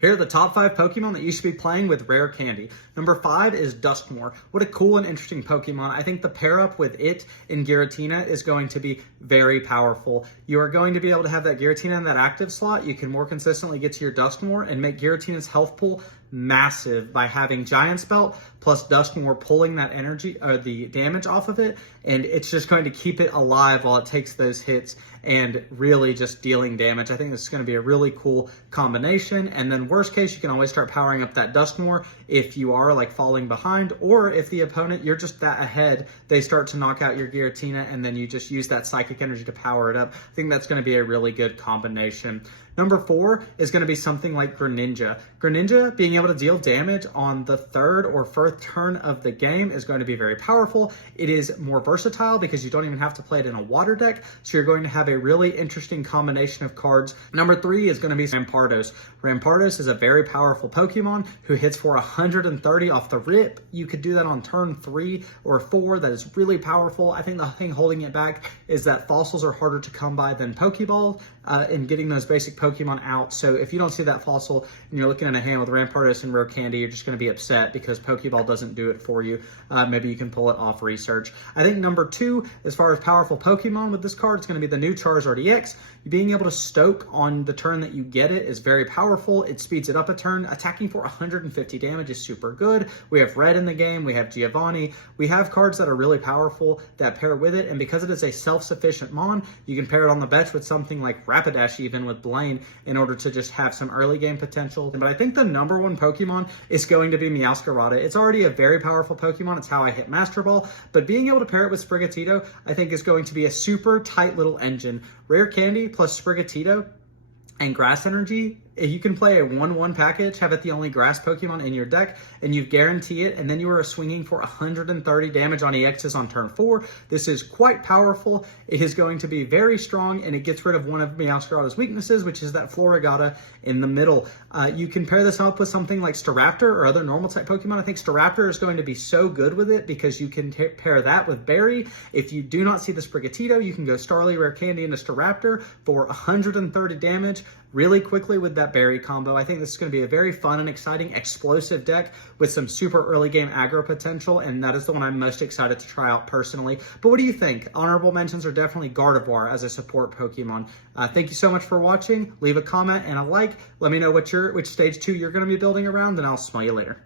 Here are the top 5 Pokemon that you should be playing with Rare Candy. Number 5 is Duskmore. What a cool and interesting Pokemon. I think the pair up with it in Giratina is going to be very powerful. You are going to be able to have that Giratina in that active slot. You can more consistently get to your Duskmore and make Giratina's health pool massive by having Giant Spelt plus Duskmore pulling that energy or the damage off of it, and it's just going to keep it alive while it takes those hits and really just dealing damage. I think this is going to be a really cool combination. And then worst case, you can always start powering up that Duskmore if you are like falling behind, or if the opponent, you're just that ahead, they start to knock out your Giratina and then you just use that psychic energy to power it up. I think that's going to be a really good combination. Number 4 is going to be something like Greninja. Greninja being able to deal damage on the 3rd or 4th turn of the game is going to be very powerful. It is more versatile because you don't even have to play it in a water deck, so you're going to have a really interesting combination of cards. Number 3 is going to be Rampardos. Rampardos is a very powerful Pokemon who hits for 130 off the rip. You could do that on turn 3 or 4. That is really powerful. I think the thing holding it back is that fossils are harder to come by than Pokeball in getting those basic Pokemon out. So if you don't see that fossil and you're looking at a hand with Rampardos and Rare Candy, you're just going to be upset because Pokeball doesn't do it for you. Maybe you can pull it off research. I think number 2, as far as powerful Pokemon with this card, it's going to be the new Charizard X. Being able to stoke on the turn that you get it is very powerful. It speeds it up a turn. Attacking for 150 damage is super good. We have Red in the game. We have Giovanni. We have cards that are really powerful that pair with it. And because it is a self-sufficient Mon, you can pair it on the bench with something like Rapidash, even with Blaine, in order to just have some early game potential. But I think the number 1 Pokemon is going to be Meowcarada. It's already a very powerful Pokemon. It's how I hit Master Ball. But being able to pair it with Sprigatito, I think is going to be a super tight little engine. Rare Candy plus Sprigatito and Grass Energy, you can play a 1-1 package, have it the only grass Pokemon in your deck, and you guarantee it, and then you are swinging for 130 damage on EXs on turn 4. This is quite powerful. It is going to be very strong, and it gets rid of one of Meowcarada's weaknesses, which is that Florigata in the middle. You can pair this up with something like Staraptor or other normal type Pokemon. I think Staraptor is going to be so good with it because you can pair that with Berry. If you do not see the Sprigatito, you can go Starly, Rare Candy into Staraptor for 130 damage really quickly with that Berry combo. I think this is going to be a very fun and exciting explosive deck with some super early game aggro potential, and that is the one I'm most excited to try out personally. But what do you think? Honorable mentions are definitely Gardevoir as a support Pokemon. Thank you so much for watching. Leave a comment and a like. Let me know which stage 2 you're going to be building around, and I'll smell you later.